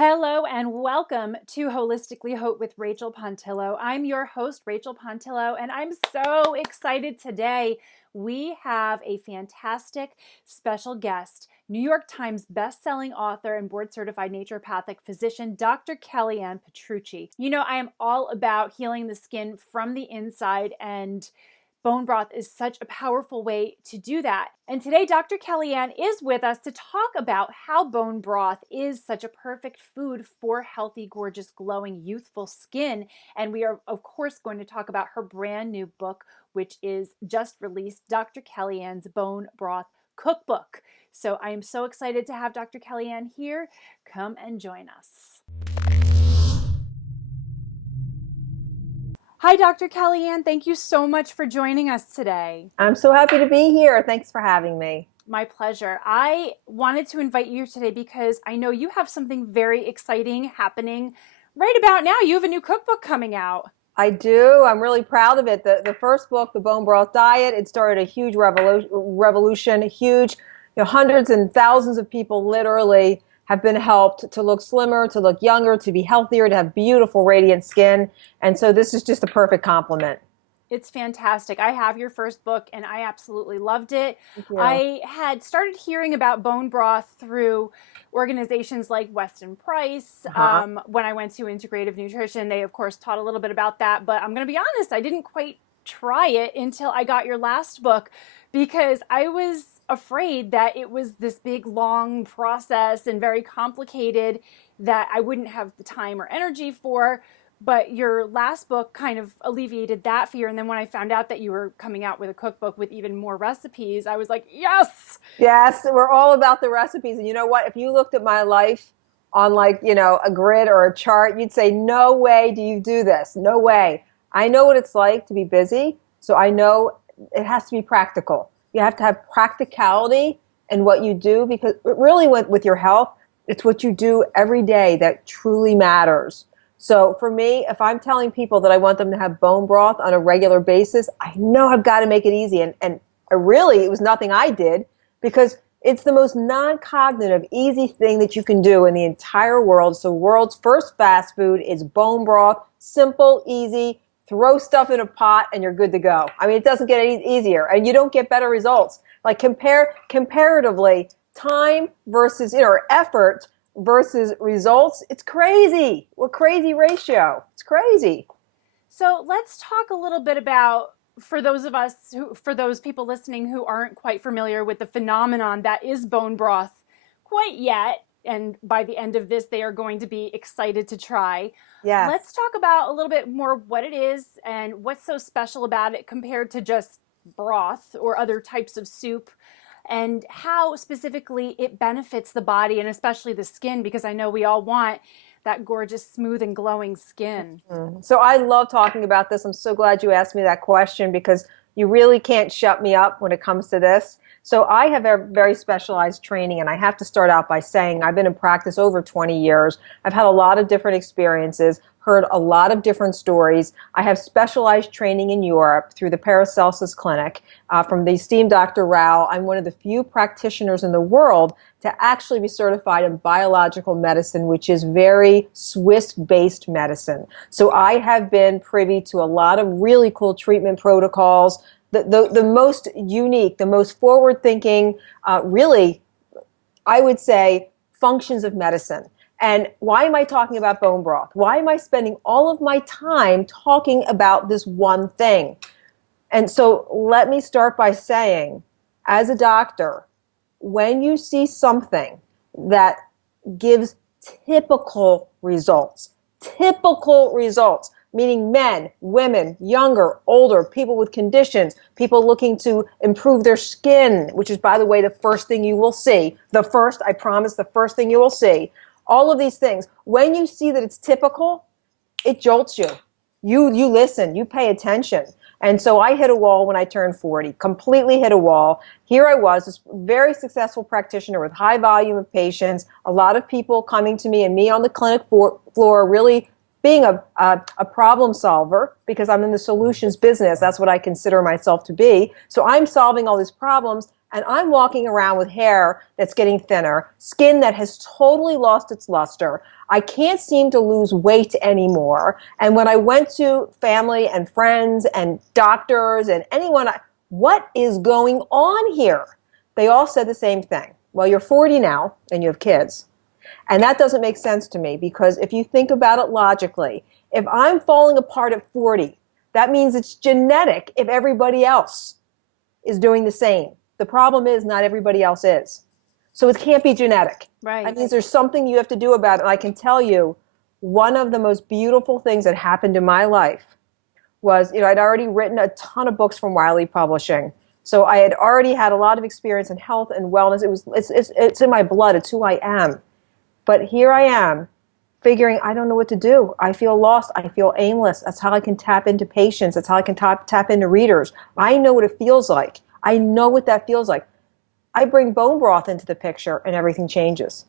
Hello and welcome to Holistically Hope with Rachel Pontillo. I'm your host, Rachel Pontillo, and I'm so excited today. We have a fantastic special guest, New York Times bestselling author and board-certified naturopathic physician, Dr. Kellyann Petrucci. You know, I am all about healing the skin from the inside, and bone broth is such a powerful way to do that. And today, Dr. Kellyann is with us to talk about how bone broth is such a perfect food for healthy, gorgeous, glowing, youthful skin. And we are, of course, going to talk about her brand new book, which is just released, Dr. Kellyan's Bone Broth Cookbook. So I am so excited to have Dr. Kellyann here. Come and join us. Hi, Dr. Kellyann. Thank you so much for joining us today. I'm so happy to be here. Thanks for having me. My pleasure. I wanted to invite you today because I know you have something very exciting happening right about now. You have a new cookbook coming out. I do. I'm really proud of it. The first book, The Bone Broth Diet, it started a huge revolution, huge, hundreds and thousands of people literally have been helped to look slimmer, to look younger, to be healthier, to have beautiful, radiant skin. And so this is just a perfect complement. It's fantastic. I have your first book and I absolutely loved it. I had started hearing about bone broth through organizations like Weston Price. When I went to Integrative Nutrition, they of course taught a little bit about that, but I'm going to be honest, I didn't quite try it until I got your last book because I was afraid that it was this big, long process and very complicated that I wouldn't have the time or energy for. But your last book kind of alleviated that fear. And then when I found out that you were coming out with a cookbook with even more recipes, I was like, yes! Yes, we're all about the recipes. And you know what? If you looked at my life on a grid or a chart, you'd say, no way do you do this. No way. I know what it's like to be busy. So I know it has to be practical. You have to have practicality in what you do because really with your health, it's what you do every day that truly matters. So for me, if I'm telling people that I want them to have bone broth on a regular basis, I know I've got to make it easy. And it was nothing I did because it's the most non-cognitive, easy thing that you can do in the entire world. So world's first fast food is bone broth. Simple, easy, throw stuff in a pot and you're good to go. I mean, it doesn't get any easier and you don't get better results. Like comparatively, time versus, effort versus results, it's crazy. What crazy ratio? It's crazy. So let's talk a little bit about, for those people listening who aren't quite familiar with the phenomenon that is bone broth quite yet, and by the end of this, they are going to be excited to try. Yes. Let's talk about a little bit more what it is and what's so special about it compared to just broth or other types of soup, and how specifically it benefits the body and especially the skin, because I know we all want that gorgeous, smooth and glowing skin. Mm-hmm. So I love talking about this. I'm so glad you asked me that question because you really can't shut me up when it comes to this. So I have a very specialized training, and I have to start out by saying I've been in practice over 20 years. I've had a lot of different experiences, heard a lot of different stories. I have specialized training in Europe through the Paracelsus Clinic from the esteemed Dr. Rao. I'm one of the few practitioners in the world to actually be certified in biological medicine, which is very Swiss-based medicine. So I have been privy to a lot of really cool treatment protocols, the most unique, the most forward-thinking, really, I would say, functions of medicine. And why am I talking about bone broth? Why am I spending all of my time talking about this one thing? And so let me start by saying, as a doctor, when you see something that gives typical results, meaning men, women, younger, older, people with conditions, people looking to improve their skin, which is, by the way, the first thing you will see. I promise, the first thing you will see. All of these things. When you see that it's typical, it jolts you. You listen, you pay attention. And so I hit a wall when I turned 40, completely hit a wall. Here I was, this very successful practitioner with high volume of patients, a lot of people coming to me and me on the clinic floor really being a problem solver because I'm in the solutions business. That's what I consider myself to be. So I'm solving all these problems. And I'm walking around with hair that's getting thinner, skin that has totally lost its luster. I can't seem to lose weight anymore. And when I went to family and friends and doctors and anyone, what is going on here? They all said the same thing. Well, you're 40 now and you have kids. And that doesn't make sense to me because if you think about it logically, if I'm falling apart at 40, that means it's genetic if everybody else is doing the same. The problem is not everybody else is. So it can't be genetic. Right. That means there's something you have to do about it. And I can tell you, one of the most beautiful things that happened in my life was, I'd already written a ton of books from Wiley Publishing. So I had already had a lot of experience in health and wellness. It's in my blood. It's who I am. But here I am figuring I don't know what to do. I feel lost. I feel aimless. That's how I can tap into patients. That's how I can tap into readers. I know what it feels like. I know what that feels like. I bring bone broth into the picture and everything changes.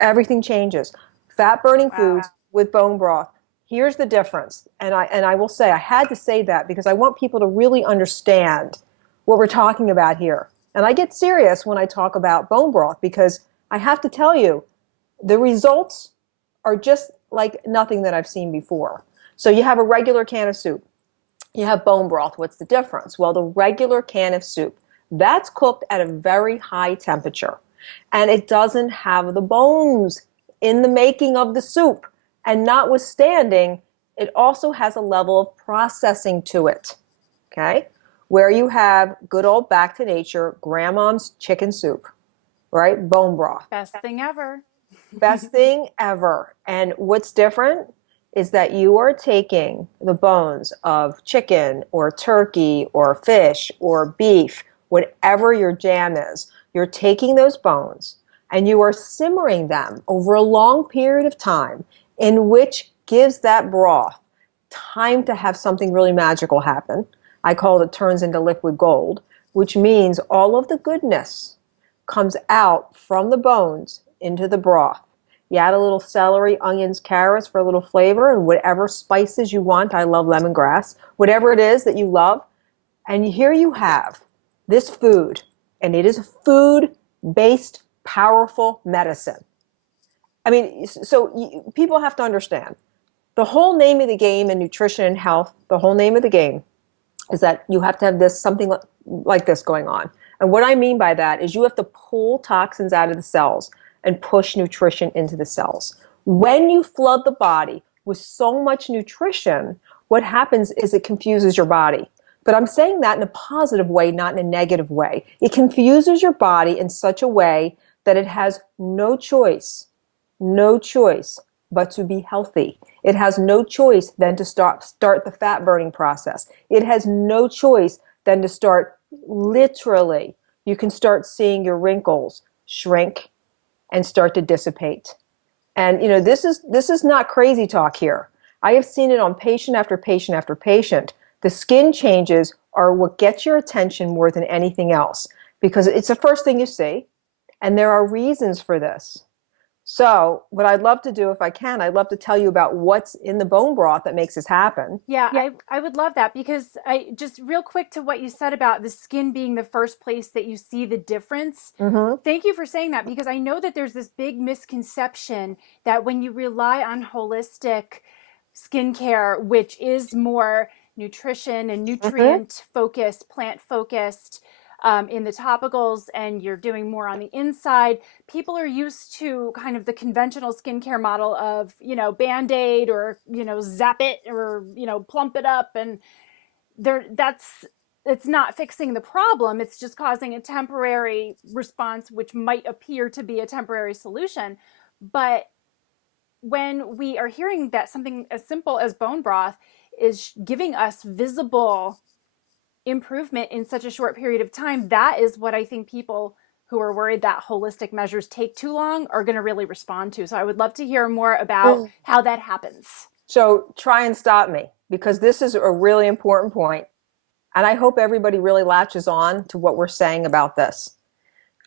Everything changes. Fat burning foods with bone broth. Here's the difference. And I will say, I had to say that because I want people to really understand what we're talking about here. And I get serious when I talk about bone broth because I have to tell you, the results are just like nothing that I've seen before. So you have a regular can of soup. You have bone broth. What's the difference? Well, the regular can of soup, that's cooked at a very high temperature. And it doesn't have the bones in the making of the soup. And notwithstanding, it also has a level of processing to it. Okay? Where you have good old back to nature, grandmom's chicken soup, right? Bone broth. Best thing ever. Best thing ever. And what's different is that you are taking the bones of chicken or turkey or fish or beef, whatever your jam is, you're taking those bones and you are simmering them over a long period of time in which gives that broth time to have something really magical happen. I call it turns into liquid gold, which means all of the goodness comes out from the bones into the broth. You add a little celery, onions, carrots for a little flavor and whatever spices you want. I love lemongrass. Whatever it is that you love. And here you have this food. And it is a food-based, powerful medicine. I mean, so people have to understand. The whole name of the game in nutrition and health, the whole name of the game is that you have to have something like this going on. And what I mean by that is you have to pull toxins out of the cells and push nutrition into the cells. When you flood the body with so much nutrition, what happens is it confuses your body. But I'm saying that in a positive way, not in a negative way. It confuses your body in such a way that it has no choice but to be healthy. It has no choice than to start the fat burning process. It has no choice than to start literally, you can start seeing your wrinkles shrink and start to dissipate. And this is not crazy talk here. I have seen it on patient after patient after patient. The skin changes are what gets your attention more than anything else because it's the first thing you see, and there are reasons for this. So what I'd love to do, if I can, I'd love to tell you about what's in the bone broth that makes this happen. Yeah, I would love that because I just real quick to what you said about the skin being the first place that you see the difference. Mm-hmm. Thank you for saying that because I know that there's this big misconception that when you rely on holistic skincare, which is more nutrition and nutrient focused, plant focused, in the topicals and you're doing more on the inside, people are used to kind of the conventional skincare model of, Band-Aid or, zap it or, plump it up. And it's not fixing the problem. It's just causing a temporary response, which might appear to be a temporary solution. But when we are hearing that something as simple as bone broth is giving us visible improvement in such a short period of time, that is what I think people who are worried that holistic measures take too long are going to really respond to. So I would love to hear more about how that happens. So try and stop me because this is a really important point. And I hope everybody really latches on to what we're saying about this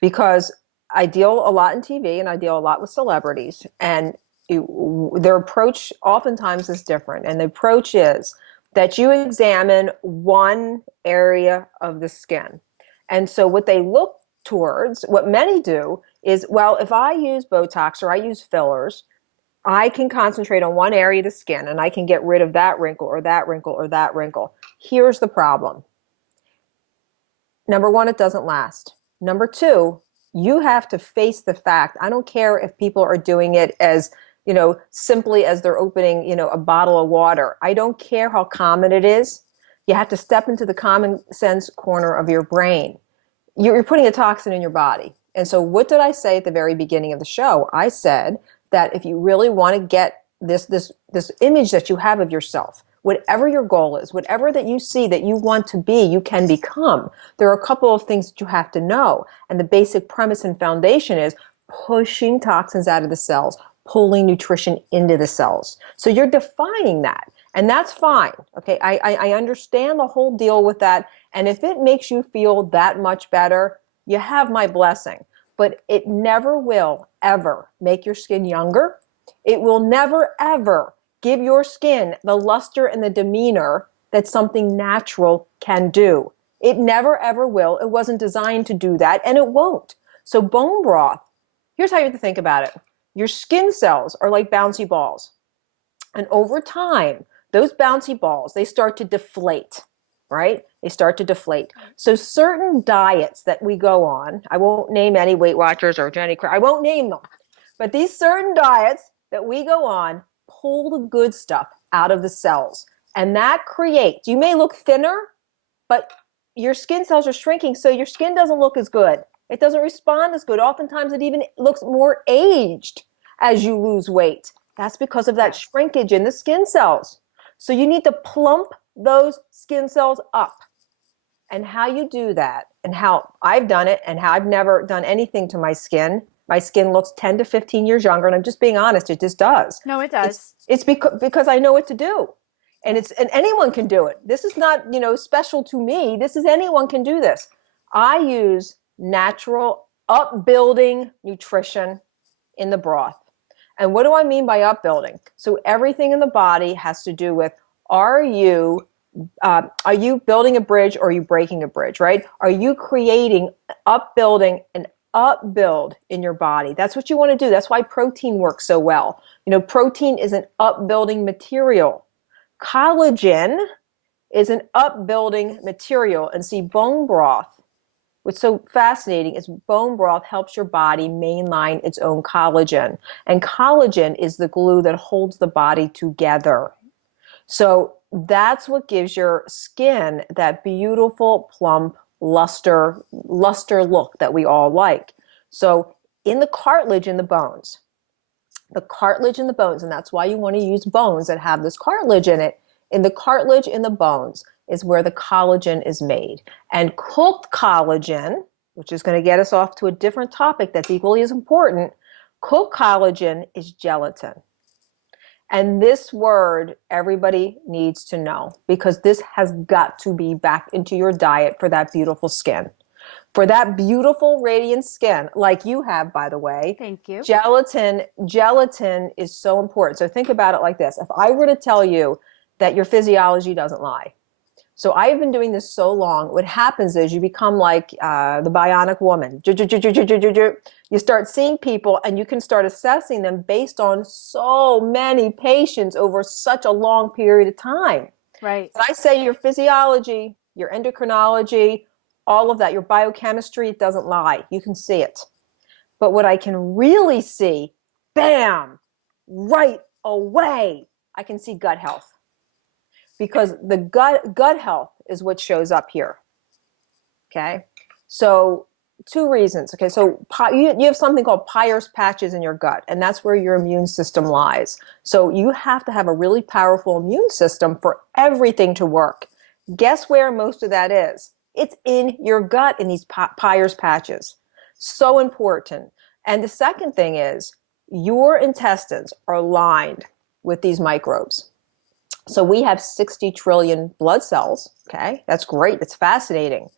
because I deal a lot in TV and I deal a lot with celebrities and their approach oftentimes is different. And the approach is that you examine one area of the skin And so what they look towards, what many do, is, well, if I use Botox or I use fillers, I can concentrate on one area of the skin and I can get rid of that wrinkle or that wrinkle or that wrinkle. Here's the problem. Number one, it doesn't last. Number two, you have to face the fact. I don't care if people are doing it as, simply as they're opening, a bottle of water. I don't care how common it is. You have to step into the common sense corner of your brain. You're putting a toxin in your body. And so what did I say at the very beginning of the show? I said that if you really want to get this image that you have of yourself, whatever your goal is, whatever that you see that you want to be, you can become. There are a couple of things that you have to know. And the basic premise and foundation is pushing toxins out of the cells, pulling nutrition into the cells. So you're defining that. And that's fine. Okay, I understand the whole deal with that. And if it makes you feel that much better, you have my blessing. But it never will ever make your skin younger. It will never ever give your skin the luster and the demeanor that something natural can do. It never ever will. It wasn't designed to do that, and it won't. So bone broth, here's how you have to think about it. Your skin cells are like bouncy balls. And over time, those bouncy balls, they start to deflate, right? They start to deflate. So certain diets that we go on, I won't name any Weight Watchers or Jenny Craig, I won't name them. But these certain diets that we go on pull the good stuff out of the cells. And that creates, you may look thinner, but your skin cells are shrinking, so your skin doesn't look as good. It doesn't respond as good. Oftentimes it even looks more aged as you lose weight. That's because of that shrinkage in the skin cells. So you need to plump those skin cells up. And how you do that, and how I've done it, and how I've never done anything to my skin looks 10 to 15 years younger. And I'm just being honest, it just does. No, it does. It's because I know what to do. And anyone can do it. This is not, special to me. This is anyone can do this. I use natural upbuilding nutrition in the broth. And what do I mean by upbuilding? So everything in the body has to do with, are you building a bridge or are you breaking a bridge, right? Are you creating, upbuilding an upbuild in your body? That's what you want to do. That's why protein works so well. Protein is an upbuilding material. Collagen is an upbuilding material. And see, bone broth, what's so fascinating is bone broth helps your body mainline its own collagen. And collagen is the glue that holds the body together. So that's what gives your skin that beautiful, plump, luster look that we all like. So in the cartilage in the bones, and that's why you want to use bones that have this cartilage in it. In the cartilage in the bones is where the collagen is made. And cooked collagen, which is going to get us off to a different topic that's equally as important, cooked collagen is gelatin. And this word everybody needs to know, because this has got to be back into your diet for that beautiful skin. For that beautiful radiant skin, like you have, by the way. Thank you. Gelatin is so important. So think about it like this. If I were to tell you that your physiology doesn't lie. So I've been doing this so long, what happens is you become like the bionic woman. You start seeing people and you can start assessing them based on so many patients over such a long period of time. Right. But I say your physiology, your endocrinology, all of that, your biochemistry, it doesn't lie. You can see it. But what I can really see, bam, right away, I can see gut health. Because the gut health is what shows up here. Okay? So 2 reasons. Okay, so you have something called Peyer's patches in your gut, and that's where your immune system lies. So you have to have a really powerful immune system for everything to work. Guess where most of that is? It's in your gut in these Peyer's patches. So important. And the second thing is your intestines are lined with these microbes. So we have 60 trillion blood cells, okay? That's great, it's fascinating.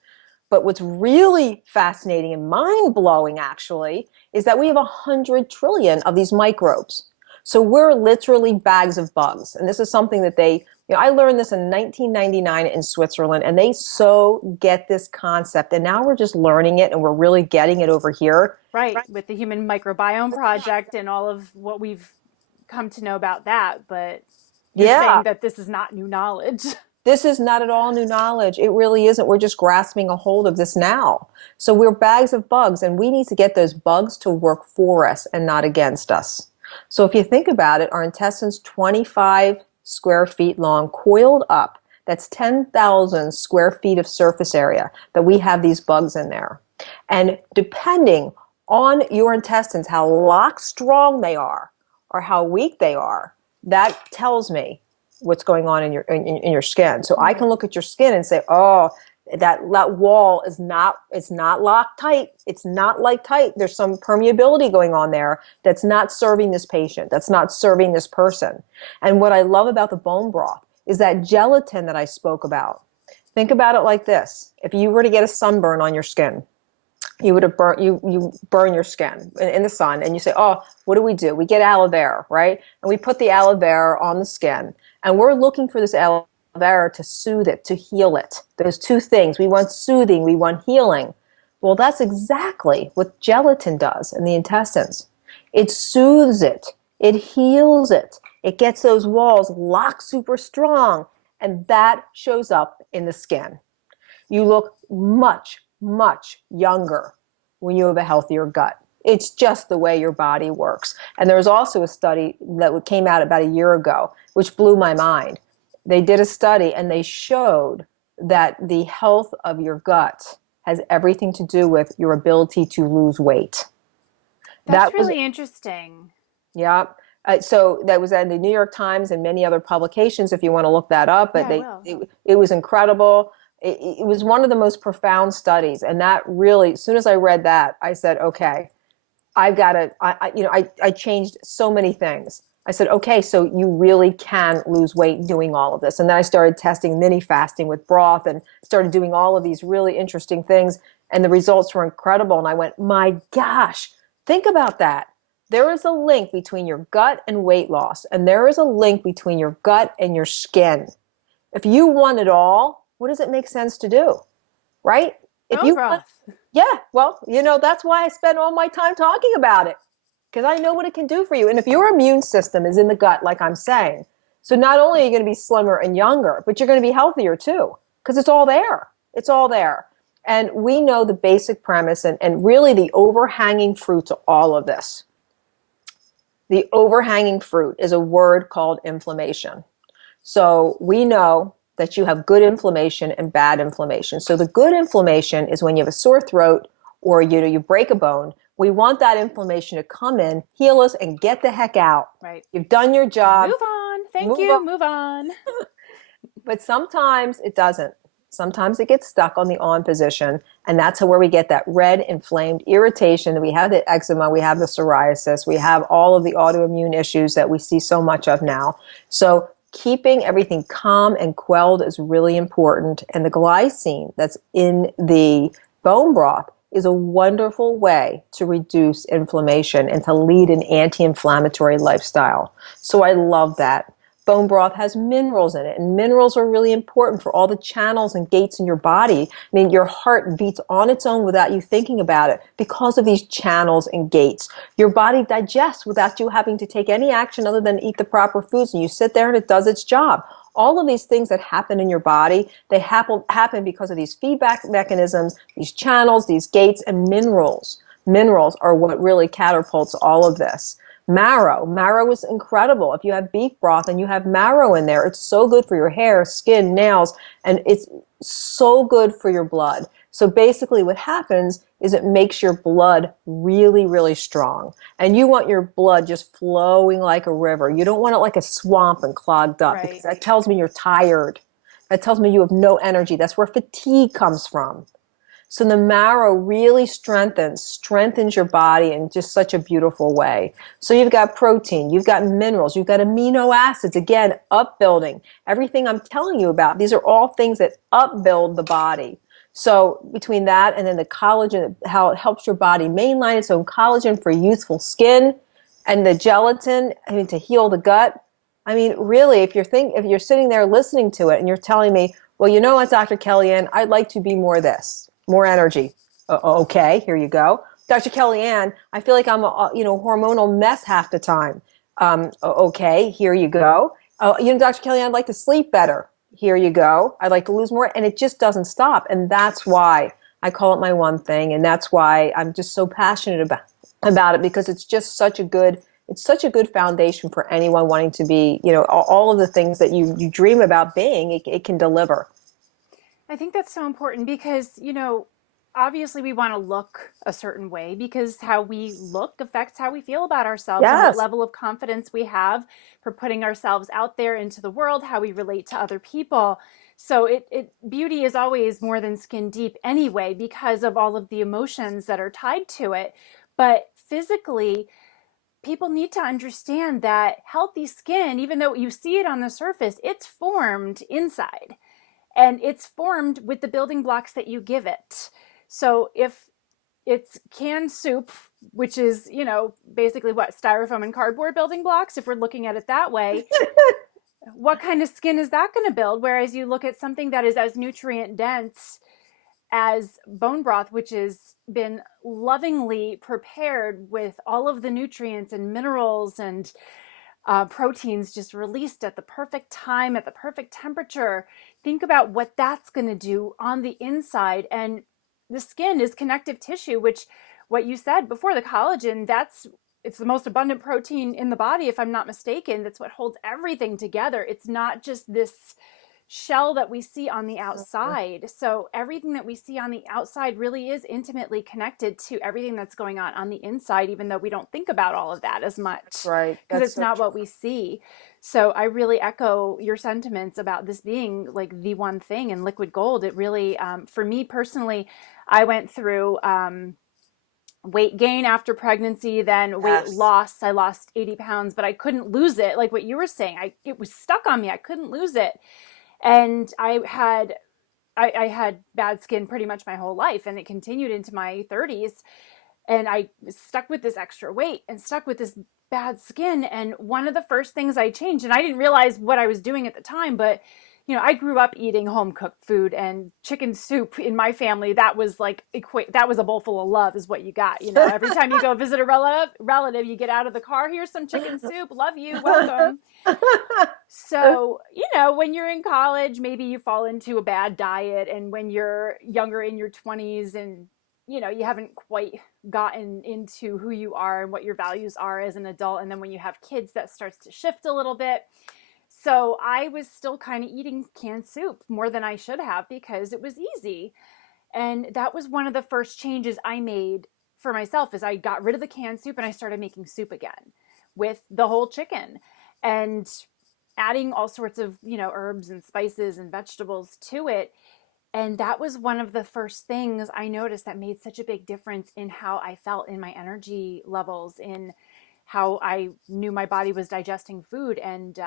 But what's really fascinating and mind-blowing, actually, is that we have 100 trillion of these microbes. So we're literally bags of bugs. And this is something that they I learned this in 1999 in Switzerland, and they so get this concept. And now we're just learning it and we're really getting it over here. Right, with the Human Microbiome Project and all of what we've come to know about that. But you're Yeah, saying that this is not new knowledge. this is not at all new knowledge. It really isn't. We're just grasping a hold of this now. So we're bags of bugs, and we need to get those bugs to work for us and not against us. So if you think about it, our intestines 25 square feet long, coiled up. That's 10,000 square feet of surface area that we have these bugs in there. And depending on your intestines, how lock strong they are or how weak they are, that tells me what's going on in your skin. So I can look at your skin and say, oh, that wall is not, it's not locked tight. It's not like tight. There's some permeability going on there that's not serving this patient. That's not serving this person. And what I love about the bone broth is that gelatin that I spoke about. Think about it like this. If you were to get a sunburn on your skin, you would have you burn your skin in the sun, and you say, oh, what do? We get aloe vera, right? And we put the aloe vera on the skin, and we're looking for this aloe vera to soothe it, to heal it. Those two things. We want soothing, we want healing. Well, that's exactly what gelatin does in the intestines. It soothes it, it heals it, it gets those walls locked super strong, and that shows up in the skin. You look much, much younger when you have a healthier gut. It's just the way your body works. And there was also a study that came out about a year ago, which blew my mind. They did a study and they showed that the health of your gut has everything to do with your ability to lose weight. That's That was, really interesting. yeah. So that was in the New York Times and many other publications if you want to look that up. But Yeah, I will. it was incredible. It was one of the most profound studies. And that really, as soon as I read that, I said, okay, I've got to, I changed so many things. I said, okay, so you really can lose weight doing all of this. And then I started testing mini fasting with broth and started doing all of these really interesting things. And the results were incredible. And I went, my gosh, think about that. There is a link between your gut and weight loss. And there is a link between your gut and your skin. If you want it all, what does it make sense to do? Right? If Bone you broth. Yeah, well, that's why I spend all my time talking about it, because I know what it can do for you. And if your immune system is in the gut, like I'm saying, so not only are you going to be slimmer and younger, but you're going to be healthier too, because it's all there. It's all there. And we know the basic premise and really the overhanging fruit to all of this. The overhanging fruit is a word called inflammation. So we know that you have good inflammation and bad inflammation. So the good inflammation is when you have a sore throat or you break a bone. We want that inflammation to come in, heal us, and get the heck out. Right. You've done your job. Move on. Thank Move you. on. Move on. But sometimes it doesn't. Sometimes it gets stuck on the on position, and that's where we get that red, inflamed irritation. We have the eczema, we have the psoriasis, we have all of the autoimmune issues that we see so much of now. So keeping everything calm and quelled is really important. And the glycine that's in the bone broth is a wonderful way to reduce inflammation and to lead an anti-inflammatory lifestyle. So I love that. Bone broth has minerals in it, and minerals are really important for all the channels and gates in your body. I mean, your heart beats on its own without you thinking about it because of these channels and gates. Your body digests without you having to take any action other than eat the proper foods, and you sit there and it does its job. All of these things that happen in your body, they happen because of these feedback mechanisms, these channels, these gates, and minerals. Minerals are what really catapults all of this. Marrow is incredible. If you have beef broth and you have marrow in there, it's so good for your hair, skin, nails, and it's so good for your blood. So basically what happens is it makes your blood really, really strong. And you want your blood just flowing like a river. You don't want it like a swamp and clogged up, because that tells me you're tired. That tells me you have no energy. That's where fatigue comes from. So the marrow really strengthens your body in just such a beautiful way. So you've got protein, you've got minerals, you've got amino acids, again, upbuilding. Everything I'm telling you about, these are all things that upbuild the body. So between that and then the collagen, how it helps your body mainline its own collagen for youthful skin, and the gelatin, to heal the gut. I mean, really, if you're sitting there listening to it and you're telling me, well, you know what, Dr. Kellyann, I'd like to be more this, more energy. Okay, here you go. Dr. Kellyann, I feel like I'm a hormonal mess half the time. Okay, here you go. Dr. Kellyann, I'd like to sleep better. Here you go. I'd like to lose more. And it just doesn't stop. And that's why I call it my one thing. And that's why I'm just so passionate about it, because it's such a good foundation for anyone wanting to be, all of the things that you dream about being, it can deliver. I think that's so important because, obviously we want to look a certain way because how we look affects how we feel about ourselves and what Yes. level of confidence we have for putting ourselves out there into the world, how we relate to other people. So beauty is always more than skin deep anyway, because of all of the emotions that are tied to it. But physically, people need to understand that healthy skin, even though you see it on the surface, it's formed inside and it's formed with the building blocks that you give it. So if it's canned soup, which is, basically what, styrofoam and cardboard building blocks, if we're looking at it that way, what kind of skin is that going to build? Whereas you look at something that is as nutrient dense as bone broth, which has been lovingly prepared with all of the nutrients and minerals and proteins just released at the perfect time, at the perfect temperature. Think about what that's going to do on the inside. And the skin is connective tissue, which what you said before, the collagen, it's the most abundant protein in the body, if I'm not mistaken. That's what holds everything together. It's not just this shell that we see on the outside. So everything that we see on the outside really is intimately connected to everything that's going on the inside, even though we don't think about all of that as much. That's right. Because That's it's so not true. what we see. So I really echo your sentiments about this being like the one thing in liquid gold. It really, for me personally, I went through weight gain after pregnancy, then weight Yes. loss. I lost 80 pounds, but I couldn't lose it. Like what you were saying, it was stuck on me. I couldn't lose it. And I had bad skin pretty much my whole life, and it continued into my 30s. And I was stuck with this extra weight and stuck with this bad skin. And one of the first things I changed, and I didn't realize what I was doing at the time, but I grew up eating home cooked food and chicken soup in my family. That was like that was a bowl full of love, is what you got. Every time you go visit a relative, you get out of the car. Here's some chicken soup. Love you. Welcome. So, when you're in college, maybe you fall into a bad diet. And when you're younger in your 20s and, you haven't quite gotten into who you are and what your values are as an adult. And then when you have kids, that starts to shift a little bit. So I was still kind of eating canned soup more than I should have because it was easy. And that was one of the first changes I made for myself is I got rid of the canned soup and I started making soup again with the whole chicken. And adding all sorts of, herbs and spices and vegetables to it. And that was one of the first things I noticed that made such a big difference in how I felt, in my energy levels, in how I knew my body was digesting food. And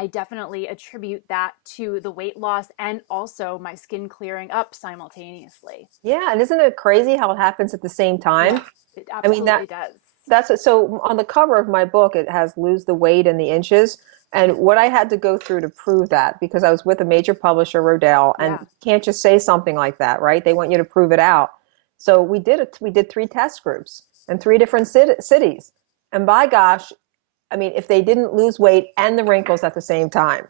I definitely attribute that to the weight loss and also my skin clearing up simultaneously. Yeah, and isn't it crazy how it happens at the same Yeah, time? it I mean, absolutely does. that's it. So on the cover of my book, it has lose the weight in the inches. And what I had to go through to prove that, because I was with a major publisher, Rodale, and Yeah. you can't just say something like that, right? They want you to prove it out. So we did three test groups in three different cities. And by gosh, I mean, if they didn't lose weight and the wrinkles at the same time.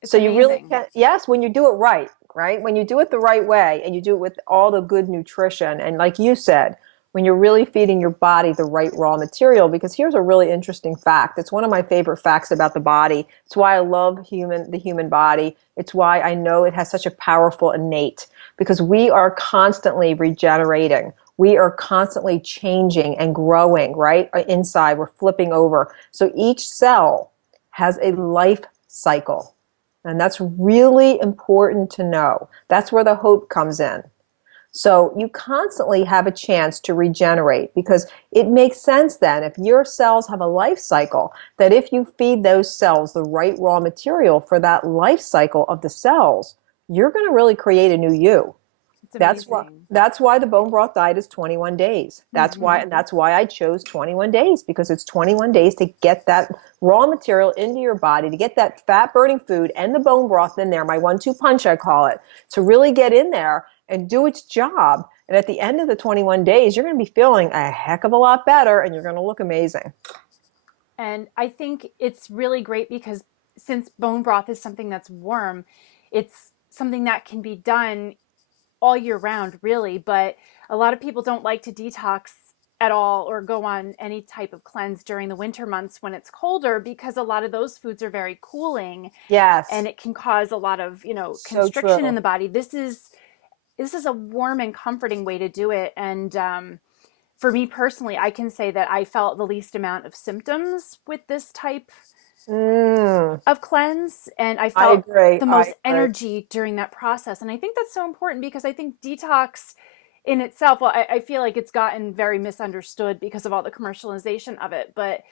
It's So you really amazing. can, yes, when you do it right, right? When you do it the right way and you do it with all the good nutrition. And like you said, when you're really feeding your body the right raw material, because here's a really interesting fact. It's one of my favorite facts about the body. It's why I love the human body. It's why I know it has such a powerful innate, because we are constantly regenerating. We are constantly changing and growing, right? Inside, we're flipping over. So each cell has a life cycle. And that's really important to know. That's where the hope comes in. So you constantly have a chance to regenerate, because it makes sense then, if your cells have a life cycle, that if you feed those cells the right raw material for that life cycle of the cells, you're going to really create a new you. amazing. That's why the bone broth diet is 21 days. Hmm. That's why I chose 21 days, because it's 21 days to get that raw material into your body, to get that fat burning food and the bone broth in there, my 1-2 punch I call it, to really get in there and do its job. And at the end of the 21 days, you're going to be feeling a heck of a lot better and you're going to look amazing. And I think it's really great because since bone broth is something that's warm, it's something that can be done all year round, really. But a lot of people don't like to detox at all or go on any type of cleanse during the winter months when it's colder, because a lot of those foods are very cooling Yes, and it can cause a lot of, so constriction in true. the body. This is a warm and comforting way to do it. And for me personally, I can say that I felt the least amount of symptoms with this type Mm, of cleanse, and I I felt agree. the I most agree. energy during that process. And I think that's so important because I think detox in itself, well, I feel like it's gotten very misunderstood because of all the commercialization of it, but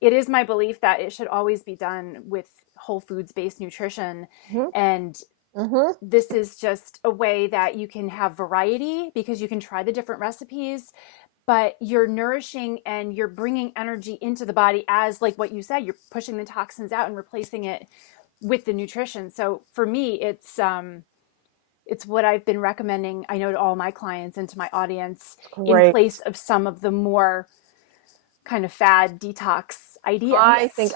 it is my belief that it should always be done with whole foods based nutrition. Hmm. And Hmm. this is just a way that you can have variety because you can try the different recipes, but you're nourishing and you're bringing energy into the body, as like what you said, you're pushing the toxins out and replacing it with the nutrition. So for me, it's what I've been recommending, I know, to all my clients and to my audience, in Great. place of some of the more kind of fad detox ideas.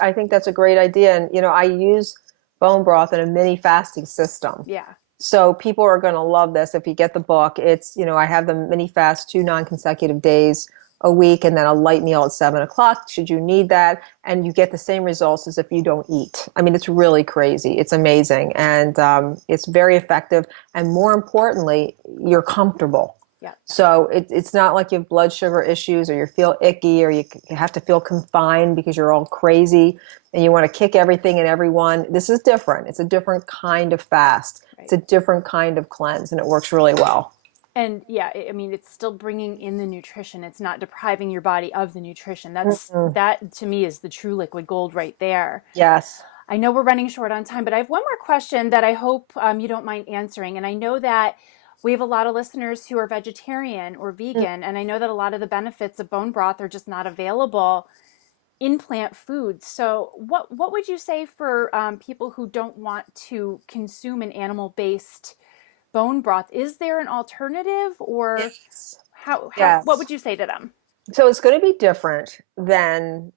I think that's a great idea. And I use bone broth in a mini fasting system. Yeah. So people are going to love this if you get the book. It's, I have the mini fast 2 non-consecutive days a week and then a light meal at 7 o'clock should you need that. And you get the same results as if you don't eat. I mean, it's really crazy. It's amazing. And it's very effective. And more importantly, you're comfortable. Yeah. So it's not like you have blood sugar issues or you feel icky or you have to feel confined because you're all crazy and you want to kick everything and everyone. This is different. It's a different kind of fast. It's Right. a different kind of cleanse and it works really well. And yeah, I mean, it's still bringing in the nutrition. It's not depriving your body of the nutrition. Mm-mm. That to me is the true liquid gold right there. Yes. I know we're running short on time, but I have one more question that I hope you don't mind answering. And I know that we have a lot of listeners who are vegetarian or vegan, and I know that a lot of the benefits of bone broth are just not available in plant foods. So, what would you say for people who don't want to consume an animal based bone broth? Is there an alternative, or Yes. how what Yes. would you say to them? So it's going to be different than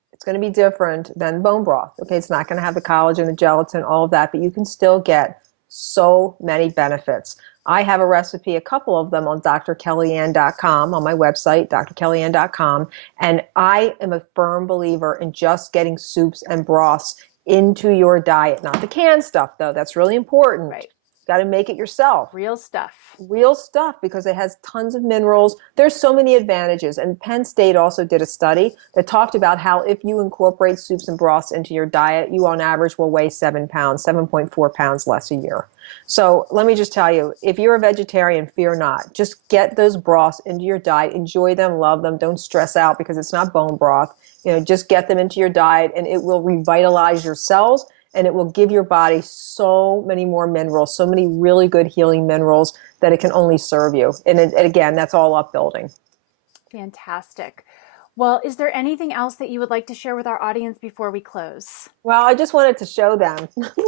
bone broth. Okay, it's not going to have the collagen, the gelatin, all of that, but you can still get so many benefits. I have a recipe, a couple of them on drkellyann.com, on my website, drkellyann.com, and I am a firm believer in just getting soups and broths into your diet, not the canned stuff though. That's really important. Right. Got to make it yourself. Real stuff. Real stuff because it has tons of minerals. There's so many advantages. And Penn State also did a study that talked about how if you incorporate soups and broths into your diet, you on average will weigh 7 pounds, 7.4 pounds less a year. So let me just tell you, if you're a vegetarian, fear not. Just get those broths into your diet. Enjoy them, love them. Don't stress out because it's not bone broth. Just get them into your diet and it will revitalize your cells and it will give your body so many more minerals, so many really good healing minerals that it can only serve you. And again, that's all upbuilding. Fantastic. Well, is there anything else that you would like to share with our audience before we close? Well, I just wanted to show them.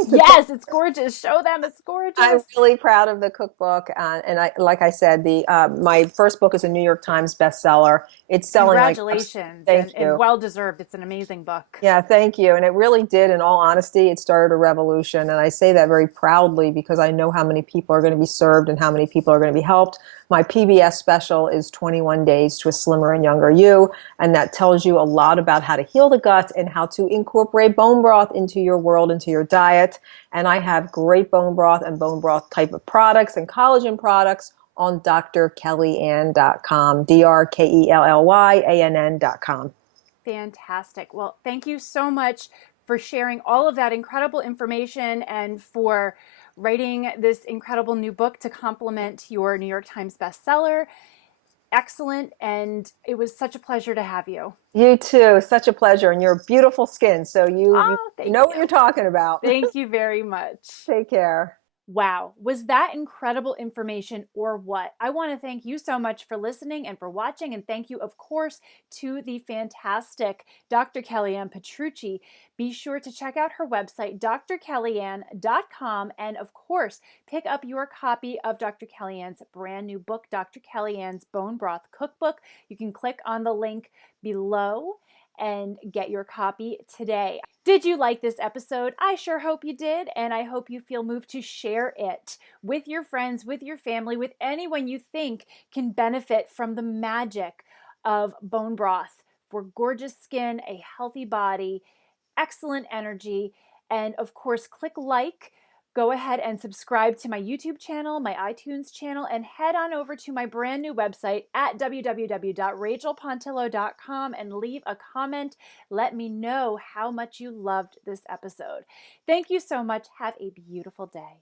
Yes, it's gorgeous. Show them. It's I'm gorgeous. really proud of the cookbook, and like I said, the my first book is a New York Times bestseller. It's selling like Congratulations, thank and you. well deserved. It's an amazing book. Yeah, thank you. And it really did, in all honesty, it started a revolution. And I say that very proudly because I know how many people are going to be served and how many people are going to be helped. My PBS special is 21 Days to a Slimmer and Younger You. And that tells you a lot about how to heal the gut and how to incorporate bone broth into your world, into your diet. And I have great bone broth and bone broth type of products and collagen products on drkellyann.com, drkellyann.com. Fantastic. Well, thank you so much for sharing all of that incredible information and for writing this incredible new book to complement your New York Times bestseller. Excellent. And it was such a pleasure to have you. You too. Such a pleasure. And you're beautiful skin. So you Oh, you thank know what you. you're talking about. Thank you very much. Take care. Wow, was that incredible information or what? I want to thank you so much for listening and for watching. And thank you, of course, to the fantastic Dr. Kellyann Petrucci. Be sure to check out her website, drkellyann.com. And of course, pick up your copy of Dr. Kellyan's brand new book, Dr. Kellyan's Bone Broth Cookbook. You can click on the link below and get your copy today. Did you like this episode? I sure hope you did, and I hope you feel moved to share it with your friends, with your family, with anyone you think can benefit from the magic of bone broth for gorgeous skin, a healthy body, excellent energy, and of course, click like. Go ahead and subscribe to my YouTube channel, my iTunes channel, and head on over to my brand new website at www.rachelpontillo.com and leave a comment. Let me know how much you loved this episode. Thank you so much. Have a beautiful day.